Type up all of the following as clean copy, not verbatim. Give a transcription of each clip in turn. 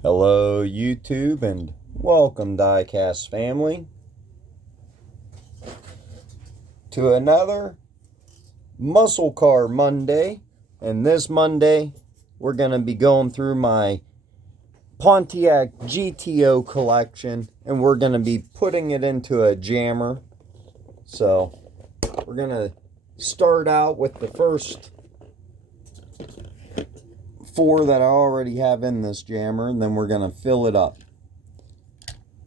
Hello YouTube and welcome Diecast family to another Muscle Car Monday. And this Monday we're going to be going through my Pontiac Gto collection and we're going to be putting it into a jammer. So we're going to start out with the first four that I already have in this jammer, and then we're going to fill it up.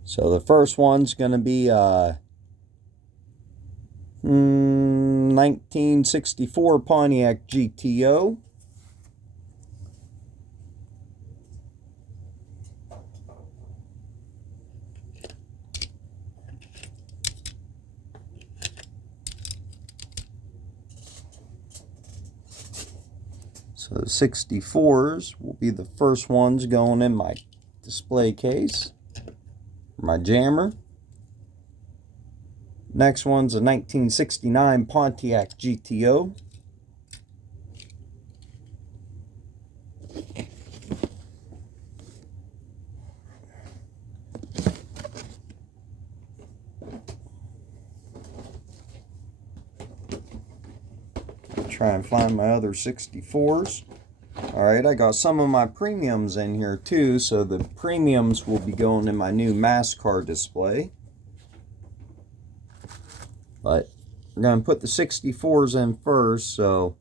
So the first one's going to be 1964 Pontiac Gto. So the 64s will be the first ones going in my display case, my jammer. Next one's a 1969 Pontiac Gto. Try and find my other 64s. Alright, I got some of my premiums in here too, so the premiums will be going in my new mascar display. But we're going to put the 64s in first, so,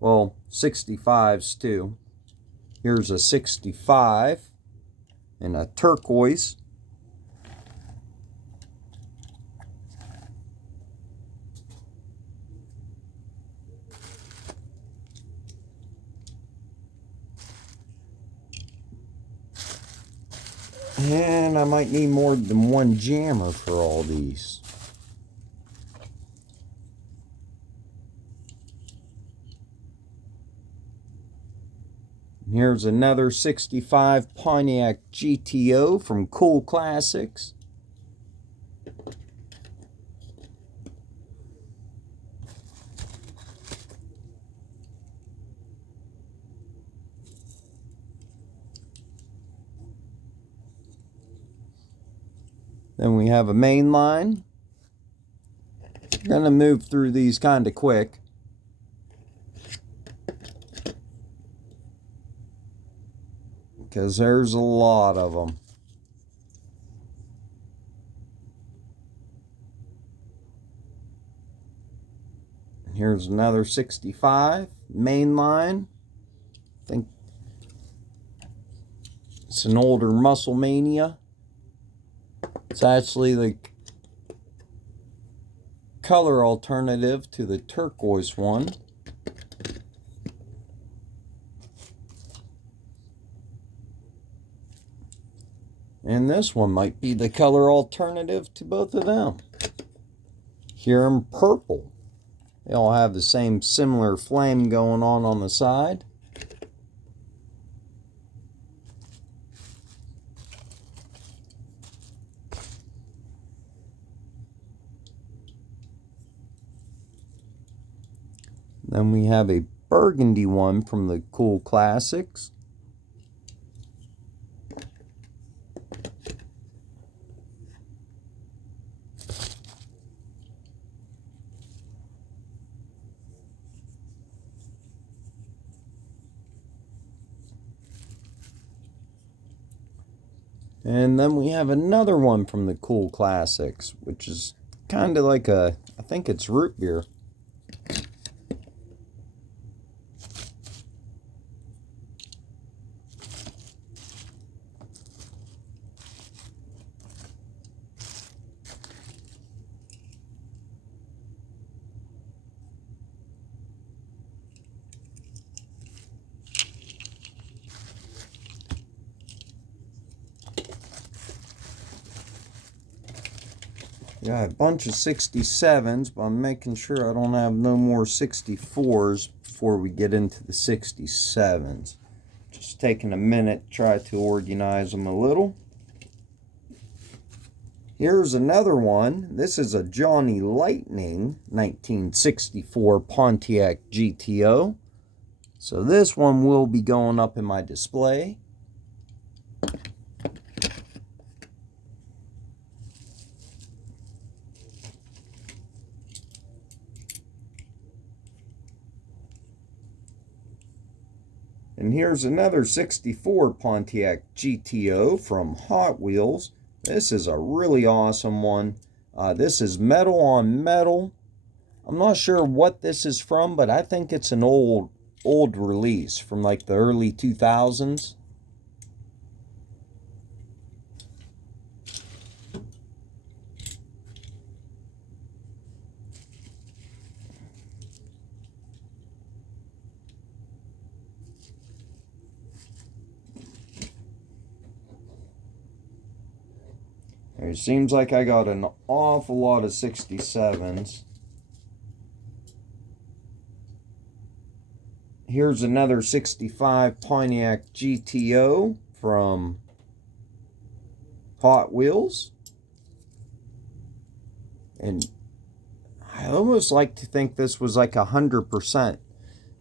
well, 65s too. Here's a 65 and a turquoise. And I might need more than one jammer for all these. Here's another 65 Pontiac Gto from Cool Classics. Then we have a main line. I'm going to move through these kind of quick. Because there's a lot of them. Here's another 65 main line. I think it's an older Muscle Mania. It's actually the color alternative to the turquoise one. And this one might be the color alternative to both of them. Here in purple. They all have the same similar flame going on the side. Then we have a burgundy one from the Cool Classics. And then we have another one from the Cool Classics, which is kind of like I think it's root beer. Got a bunch of 67s, but I'm making sure I don't have no more 64s before we get into the 67s. Just taking a minute to try to organize them a little. Here's another one. This is a Johnny Lightning 1964 Pontiac Gto. So this one will be going up in my display. And here's another 64 Pontiac GTO from Hot Wheels. This is a really awesome one. This is metal on metal. I'm not sure what this is from, but I think it's an old release from like the early 2000s. It seems like I got an awful lot of 67s. Here's another 65 Pontiac GTO from Hot Wheels. And I almost like to think this was like 100%.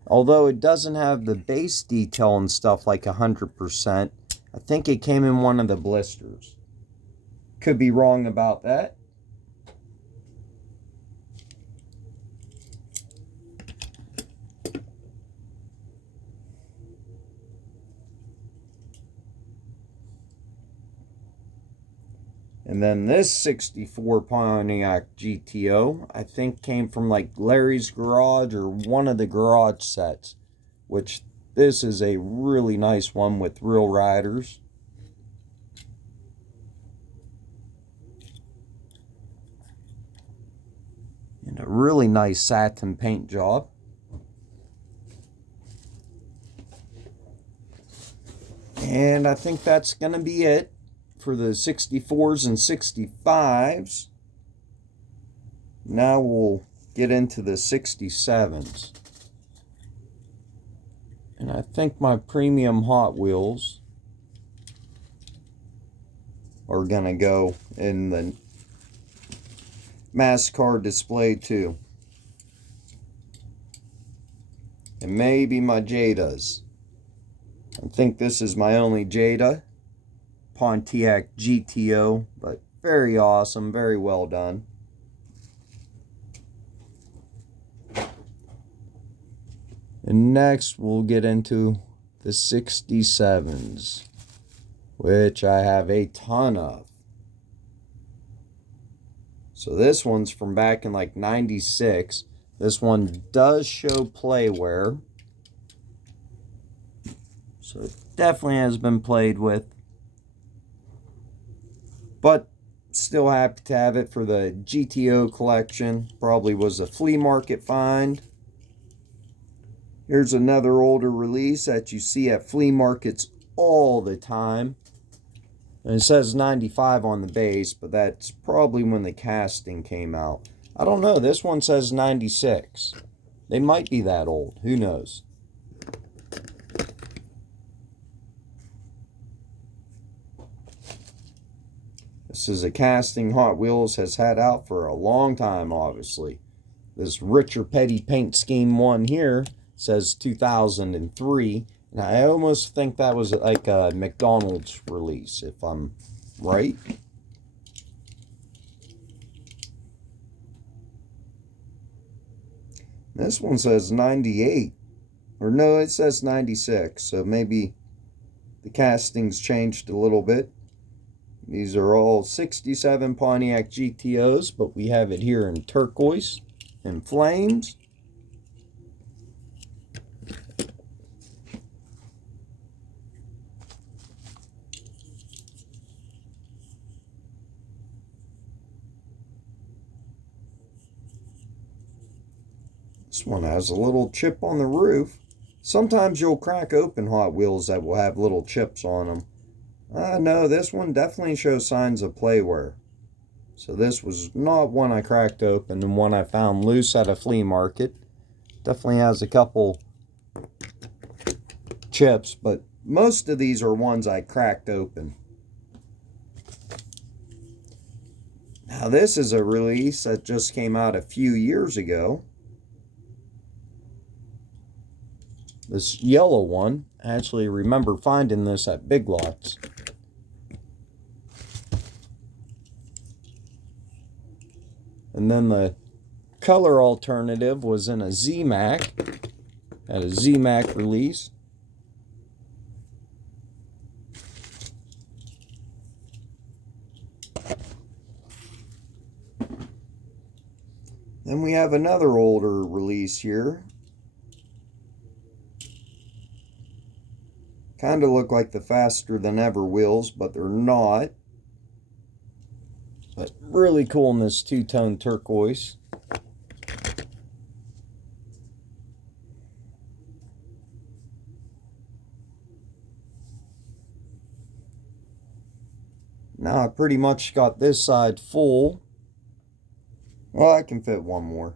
Although it doesn't have the base detail and stuff like 100%. I think it came in one of the blisters. Could be wrong about that. And then this 64 Pontiac GTO, I think came from like Larry's Garage or one of the garage sets. Which this is a really nice one with real riders. And a really nice satin paint job. And I think that's going to be it for the 64s and 65s. Now we'll get into the 67s. And I think my premium Hot Wheels are going to go in the mascar display too. And maybe my Gtos. I think this is my only Gto. Pontiac GTO, but very awesome, very well done. And next we'll get into the 67s, which I have a ton of. So this one's from back in like 96. This one does show play wear. So it definitely has been played with. But still happy to have it for the GTO collection. Probably was a flea market find. Here's another older release that you see at flea markets all the time. And it says 95 on the base, but that's probably when the casting came out. I don't know. This one says 96. They might be that old. Who knows? This is a casting Hot Wheels has had out for a long time, obviously. This Richer Petty paint scheme one here says 2003. And I almost think that was like a McDonald's release, if I'm right. This one says 98. Or no, it says 96. So maybe the castings changed a little bit. These are all 67 Pontiac GTOs, but we have it here in turquoise and flames. This one has a little chip on the roof. Sometimes you'll crack open Hot Wheels that will have little chips on them. No, this one definitely shows signs of play wear. So this was not one I cracked open and one I found loose at a flea market. Definitely has a couple chips, but most of these are ones I cracked open. Now this is a release that just came out a few years ago. This yellow one, I actually remember finding this at Big Lots. And then the color alternative was in a Z-Mac, at a Z-Mac release. Then we have another older release here. Kind of look like the Faster Than Ever wheels, but they're not. But really cool in this two-tone turquoise. Now I pretty much got this side full. Well, I can fit one more.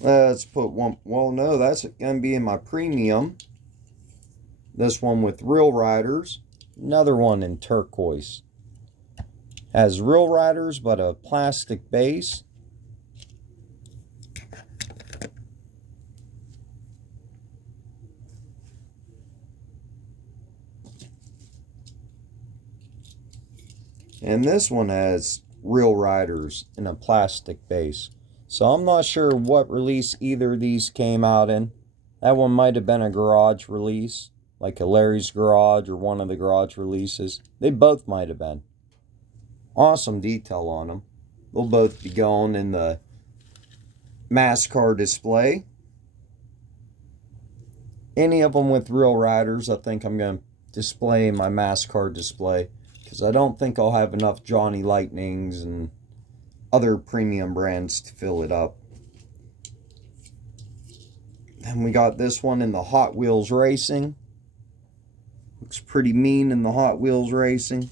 Let's put one. Well, no, that's going to be in my premium. This one with Real Riders. Another one in turquoise. Has Real Riders, but a plastic base. And this one has Real Riders in a plastic base. So I'm not sure what release either of these came out in. That one might have been a garage release, like a Larry's Garage or one of the garage releases. They both might have been. Awesome detail on them. They'll both be going in the mascar display. Any of them with Real Riders, I think I'm going to display in my mascar display, because I don't think I'll have enough Johnny Lightnings and other premium brands to fill it up. Then we got this one in the Hot Wheels Racing. Looks pretty mean in the Hot Wheels Racing.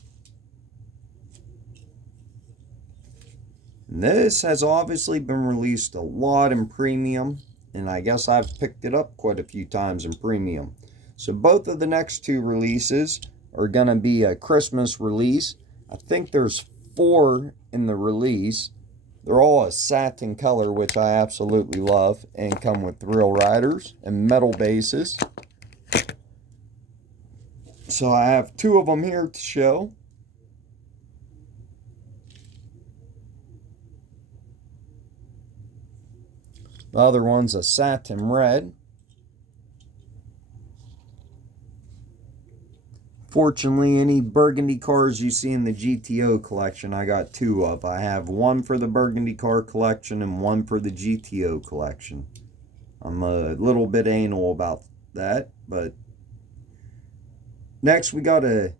And this has obviously been released a lot in premium, and I guess I've picked it up quite a few times in premium. So both of the next two releases are going to be a Christmas release. I think there's 4 in the release. They're all a satin color, which I absolutely love, and come with Real Riders and metal bases. So I have 2 of them here to show. The other one's a satin red. Fortunately, any burgundy cars you see in the GTO collection, I got 2 of. I have one for the burgundy car collection and one for the GTO collection. I'm a little bit anal about that, but next we got the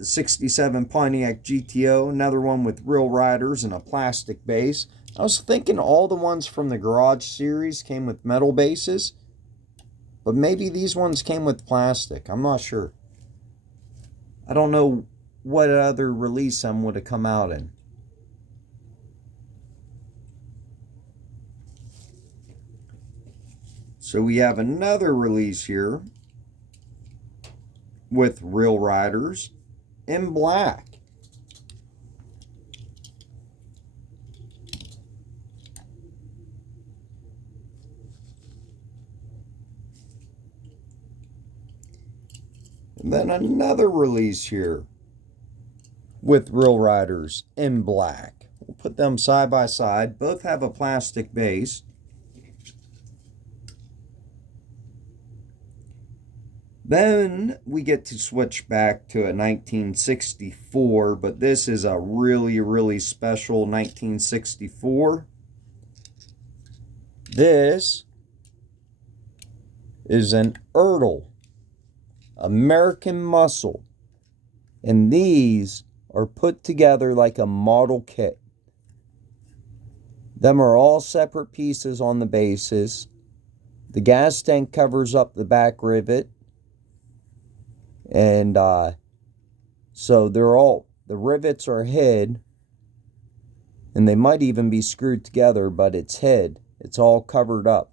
67 Pontiac Gto, another one with Real Riders and a plastic base. I was thinking all the ones from the Garage series came with metal bases, but maybe these ones came with plastic. I'm not sure. I don't know what other release some would have come out in. So we have another release here with Real Riders in black. And then another release here with Real Riders in black. We'll put them side by side. Both have a plastic base. Then we get to switch back to a 1964, but this is a really, really special 1964. This is an Ertl American Muscle, and these are put together like a model kit. Them are all separate pieces on the bases. The gas tank covers up the back rivet, and so they're all, the rivets are hid, and they might even be screwed together, but it's hid. It's all covered up.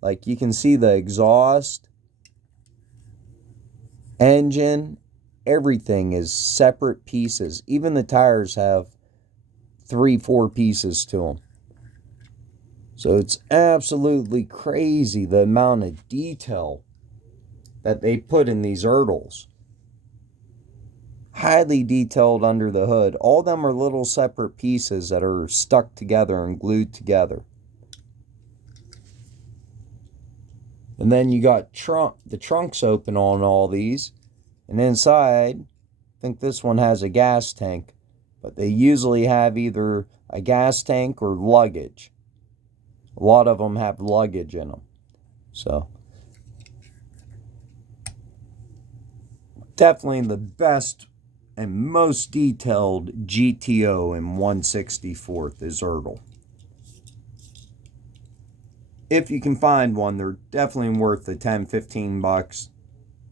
Like you can see the exhaust, engine, everything is separate pieces. Even the tires have 3-4 pieces to them. So it's absolutely crazy the amount of detail that they put in these Ertls. Highly detailed under the hood. All of them are little separate pieces that are stuck together and glued together. And then you got the trunks open on all these. And inside, I think this one has a gas tank. But they usually have either a gas tank or luggage. A lot of them have luggage in them. So definitely the best and most detailed GTO in 1/64 is Ertl. If you can find one, they're definitely worth the 10-15 bucks,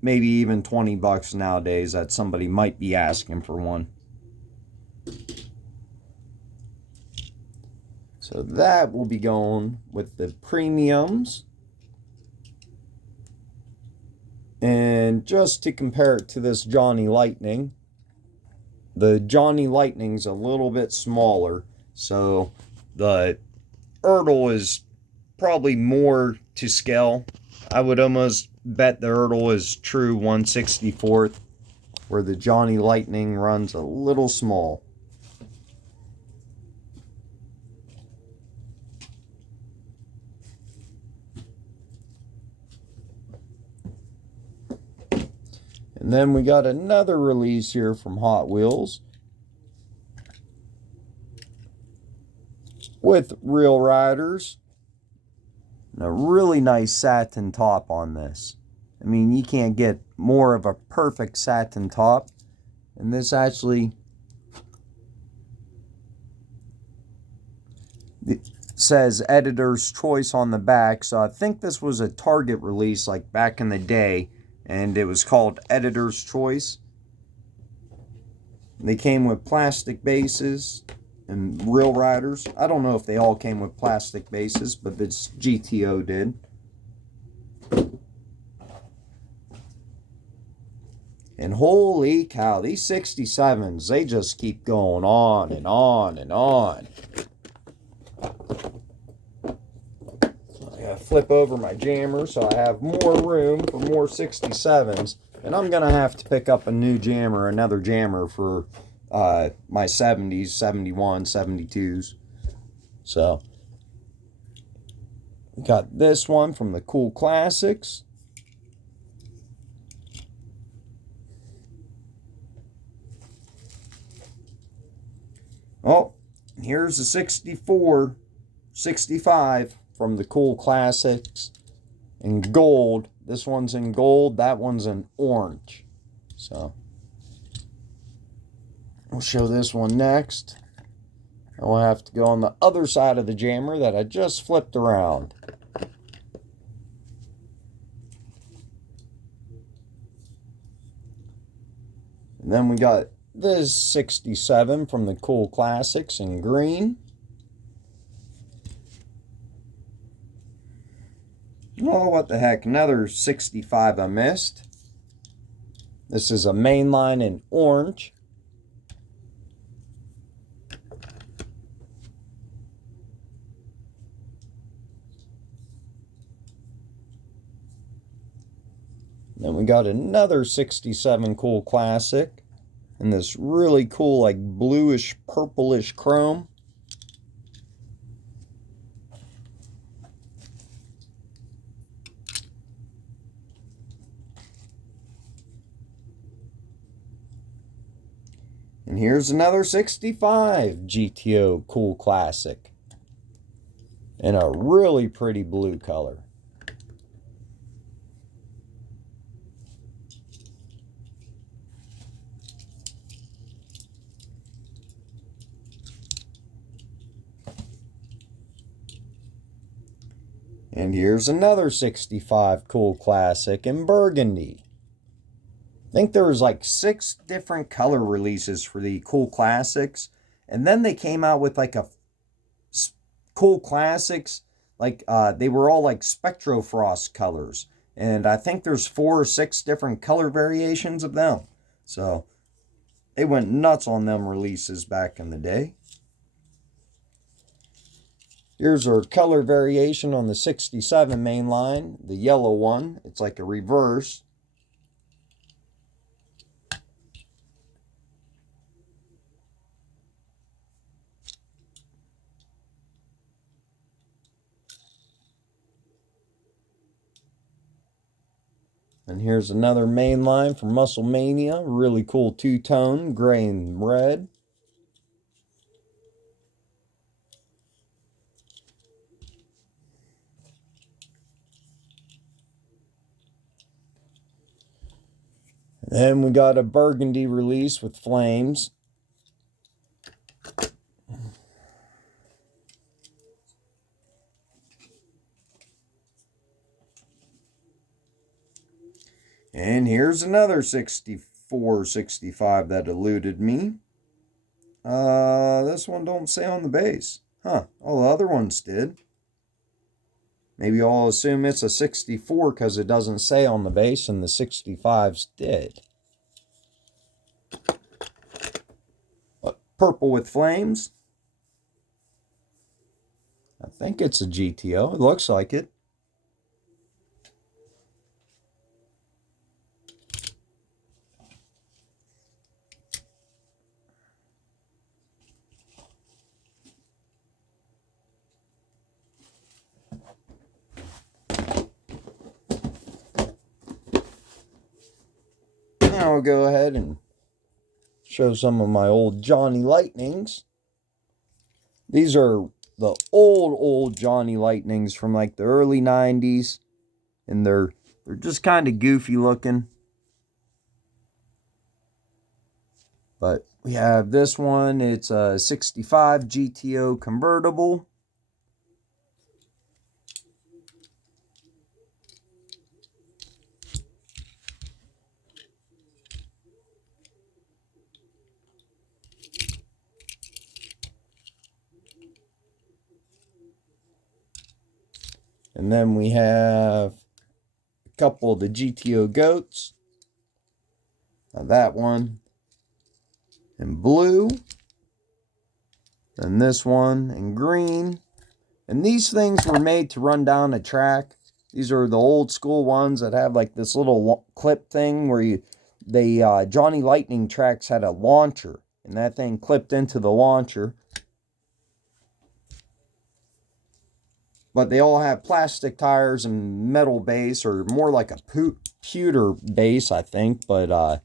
maybe even 20 bucks nowadays that somebody might be asking for one. So that will be going with the premiums. And just to compare it to this Johnny Lightning, the Johnny Lightning's a little bit smaller, so the Ertl is probably more to scale. I would almost bet the Ertl is true 1/64, where the Johnny Lightning runs a little small. And then we got another release here from Hot Wheels with Real Riders. And a really nice satin top on this. I mean, you can't get more of a perfect satin top. And this actually says editor's choice on the back. So I think this was a Target release like back in the day. And it was called Editor's Choice. They came with plastic bases and Real Riders. I don't know if they all came with plastic bases, but this GTO did. And holy cow, these 67s, they just keep going on and on and on. I gotta flip over my jammer so I have more room for more 67s. And I'm gonna have to pick up a new jammer, another jammer for my 70s, 71, 72s. So we got this one from the Cool Classics. Oh, here's the 64, 65 from the Cool Classics in gold. This one's in gold, that one's in orange. So we'll show this one next. And we'll have to go on the other side of the jammer that I just flipped around. And then we got this 67 from the Cool Classics in green. Oh, what the heck, another 65 I missed. This is a mainline in orange. Then we got another 67 Cool Classic in this really cool, like bluish, purplish chrome. And here's another 65 GTO Cool Classic in a really pretty blue color. And here's another 65 Cool Classic in burgundy. I think there was like 6 different color releases for the Cool Classics. And then they came out with like a Cool Classics, like they were all like Spectrofrost colors. And I think there's 4 or 6 different color variations of them. So they went nuts on them releases back in the day. Here's our color variation on the 67 mainline, the yellow one. It's like a reverse. And here's another mainline from Muscle Mania. Really cool two-tone, gray and red. Then we got a burgundy release with flames. And here's another 64, 65 that eluded me. This one don't say on the base. Huh, all the other ones did. Maybe I'll assume it's a 64 because it doesn't say on the base, and the 65s did. Purple with flames. I think it's a GTO. It looks like it. Now I'll go ahead and show some of my old Johnny Lightnings. These are the old Johnny Lightnings from like the early 90s. And they're just kind of goofy looking. But we have this one. It's a 65 Gto convertible. And then we have a couple of the GTO goats. Now that one in blue. And this one in green. And these things were made to run down a track. These are the old school ones that have like this little clip thing where Johnny Lightning tracks had a launcher. And that thing clipped into the launcher. But they all have plastic tires and metal base, or more like a pewter base, I think. But I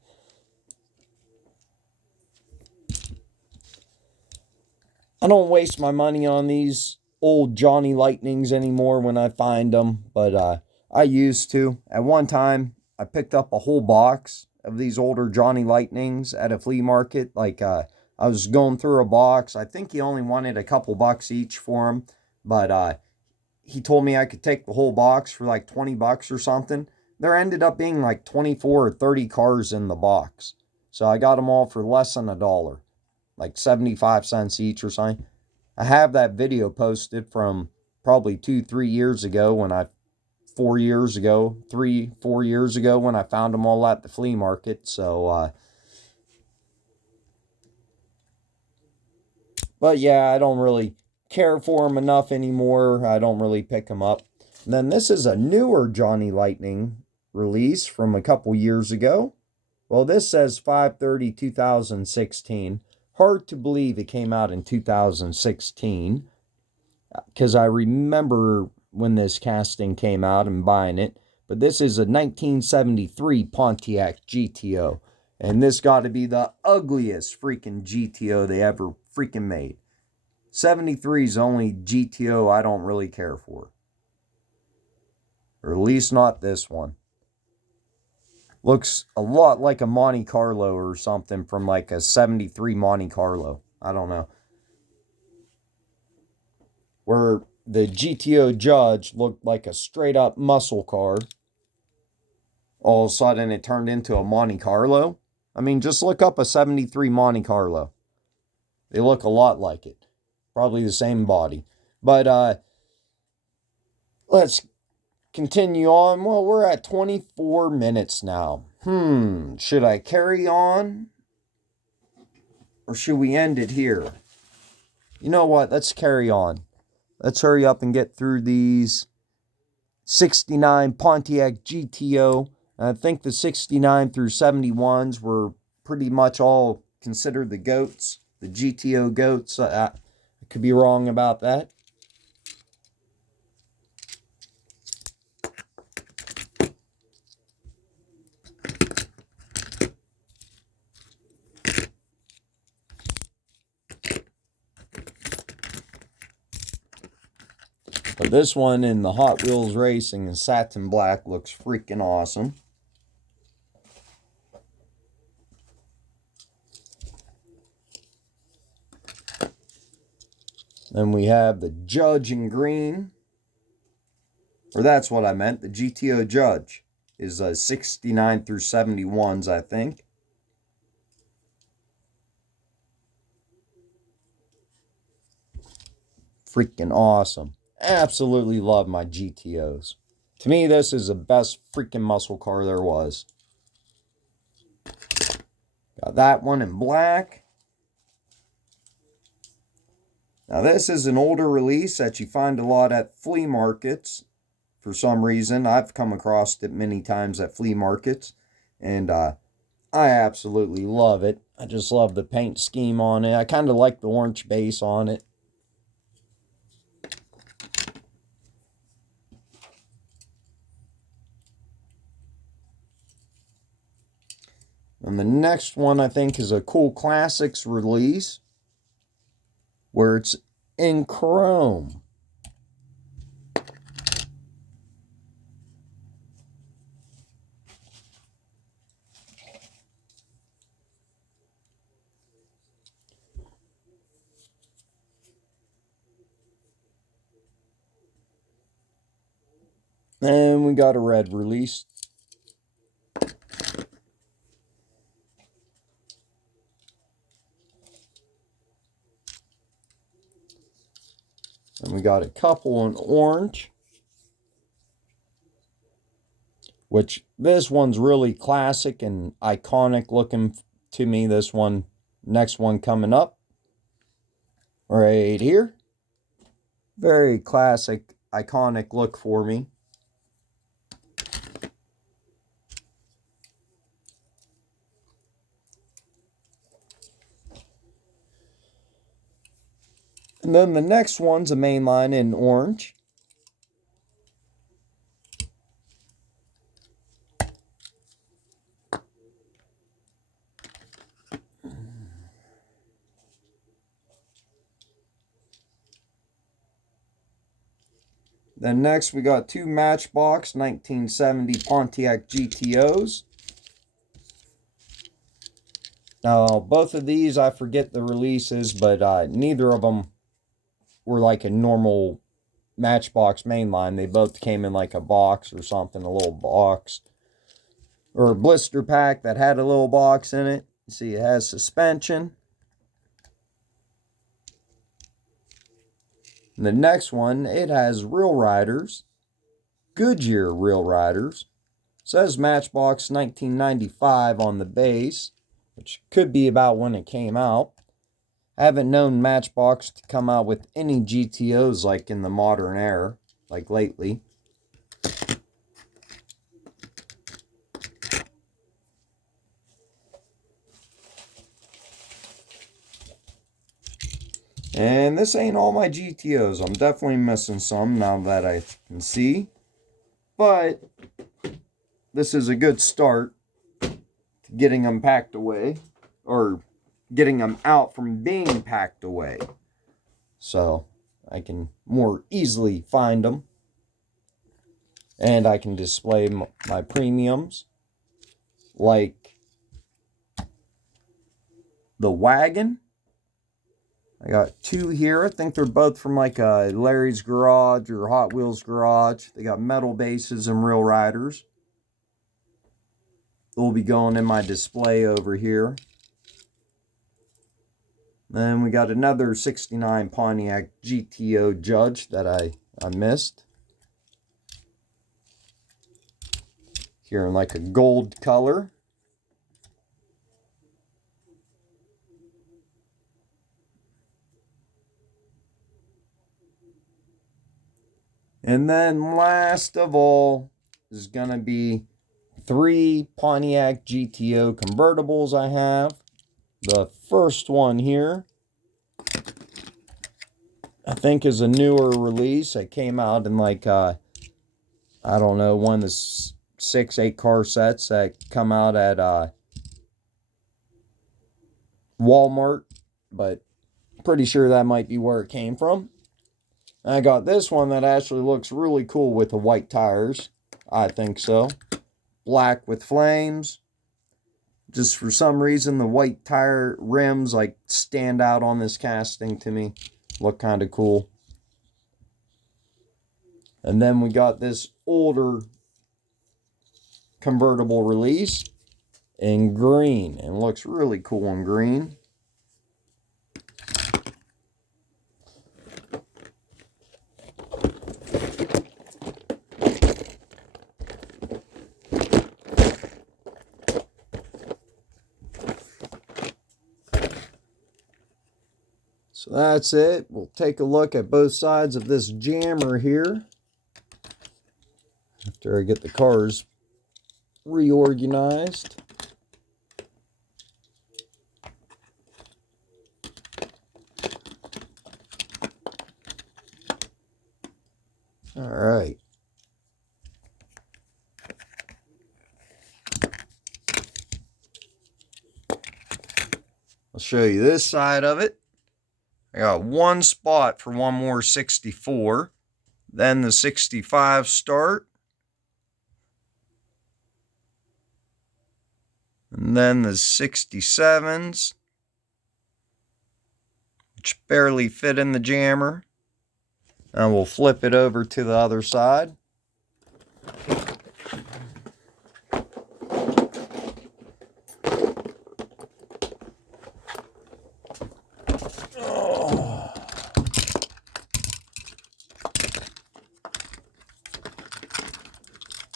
don't waste my money on these old Johnny Lightnings anymore when I find them. But I used to. At one time, I picked up a whole box of these older Johnny Lightnings at a flea market. Like, I was going through a box. I think he only wanted a couple bucks each for them. But he told me I could take the whole box for like 20 bucks or something. There ended up being like 24 or 30 cars in the box. So I got them all for less than $1, like 75 cents each or something. I have that video posted from probably 2-3 years ago when 4 years ago when I found them all at the flea market. So, but yeah, I don't really care for them enough anymore. I don't really pick them up. And then this is a newer Johnny Lightning release from a couple years ago. Well, this says 5/30/2016. Hard to believe it came out in 2016, because I remember when this casting came out and buying it. But this is a 1973 Pontiac Gto. And this got to be the ugliest freaking GTO they ever freaking made. 73 is the only GTO I don't really care for. Or at least not this one. Looks a lot like a Monte Carlo or something from like a 73 Monte Carlo. I don't know. Where the GTO Judge looked like a straight up muscle car. All of a sudden it turned into a Monte Carlo. I mean, just look up a 73 Monte Carlo. They look a lot like it. Probably the same body. But let's continue on. Well, we're at 24 minutes now. Should I carry on? Or should we end it here? You know what? Let's carry on. Let's hurry up and get through these 69 Pontiac GTO. I think the 69 through 71s were pretty much all considered the goats. The GTO goats. I could be wrong about that. But this one in the Hotwheels Racing in satin black looks freaking awesome. Then we have the Judge in green. Or that's what I meant. The GTO Judge is 69 through 71s, I think. Freaking awesome. Absolutely love my GTOs. To me, this is the best freaking muscle car there was. Got that one in black. Now this is an older release that you find a lot at flea markets. For some reason, I've come across it many times at flea markets. And I absolutely love it. I just love the paint scheme on it. I kind of like the orange base on it. And the next one, I think, is a Cool Classics release, where it's in chrome. And we got a red release. And we got a couple in orange. Which, this one's really classic and iconic looking to me. This one, next one coming up. Right here. Very classic, iconic look for me. And then the next one's a mainline in orange. Then next we got two Matchbox 1970 Pontiac Gtos. Now both of these, I forget the releases, but neither of them were like a normal Matchbox mainline. They both came in like a box or something, a little box. Or a blister pack that had a little box in it. You see it has suspension. And the next one, it has Real Riders. Goodyear Real Riders. It says Matchbox 1995 on the base, which could be about when it came out. I haven't known Matchbox to come out with any GTOs like in the modern era, like lately. And this ain't all my GTOs. I'm definitely missing some now that I can see. But this is a good start to getting them packed away, or getting them out from being packed away, so I can more easily find them, and I can display my premiums, like the wagon. I got two here. I think they're both from like Larry's Garage or Hot Wheels Garage. They got metal bases and Real Riders. They'll be going in my display over here. Then we got another 69 Pontiac GTO Judge that I missed. Here in like a gold color. And then last of all is going to be 3 Pontiac Gto Convertibles I have. The first one here, I think, is a newer release. It came out in like, I don't know, one of the 6-8 car sets that come out at Walmart. But pretty sure that might be where it came from. And I got this one that actually looks really cool with the white tires. I think so. Black with flames. Just for some reason, the white tire rims like stand out on this casting to me. look kind of cool. And then we got this older convertible release in green, and looks really cool in green. So that's it. We'll take a look at both sides of this jammer here after I get the cars reorganized. All right. I'll show you this side of it. I got one spot for one more 64. Then the 65 start. And then the 67s, which barely fit in the jammer. And we'll flip it over to the other side.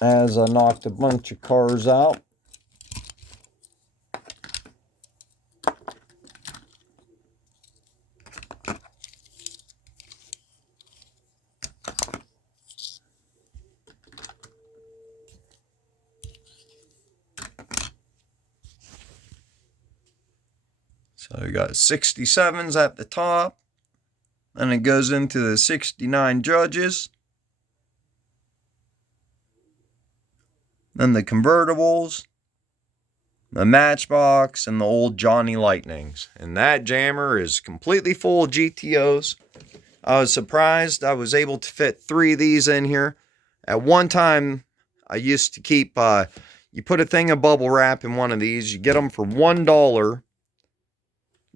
As I knocked a bunch of cars out. So we got 67s at the top, and it goes into the 69 judges. Then the convertibles, the Matchbox, and the old Johnny Lightnings. And that jammer is completely full of GTOs. I was surprised I was able to fit 3 of these in here. At one time, I used to keep, you put a thing of bubble wrap in one of these. You get them for $1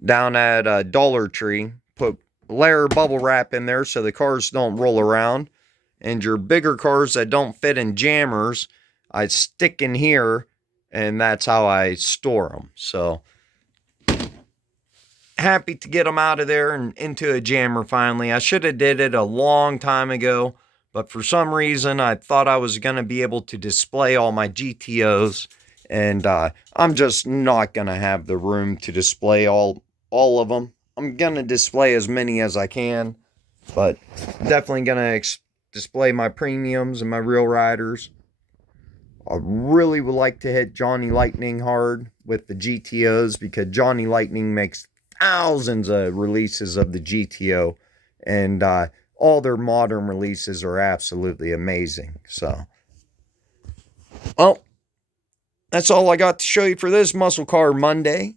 down at Dollar Tree. Put a layer of bubble wrap in there so the cars don't roll around. And your bigger cars that don't fit in jammers, I stick in here, and that's how I store them. So, happy to get them out of there and into a jammer finally. I should have did it a long time ago, but for some reason, I thought I was going to be able to display all my GTOs, and I'm just not going to have the room to display all of them. I'm going to display as many as I can, but definitely going to display my premiums and my real riders. I really would like to hit Johnny Lightning hard with the GTOs, because Johnny Lightning makes thousands of releases of the GTO, and all their modern releases are absolutely amazing. So, well, that's all I got to show you for this Muscle Car Monday.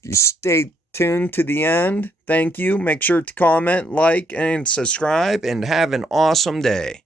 You stay tuned to the end. Thank you. Make sure to comment, like, and subscribe, and have an awesome day.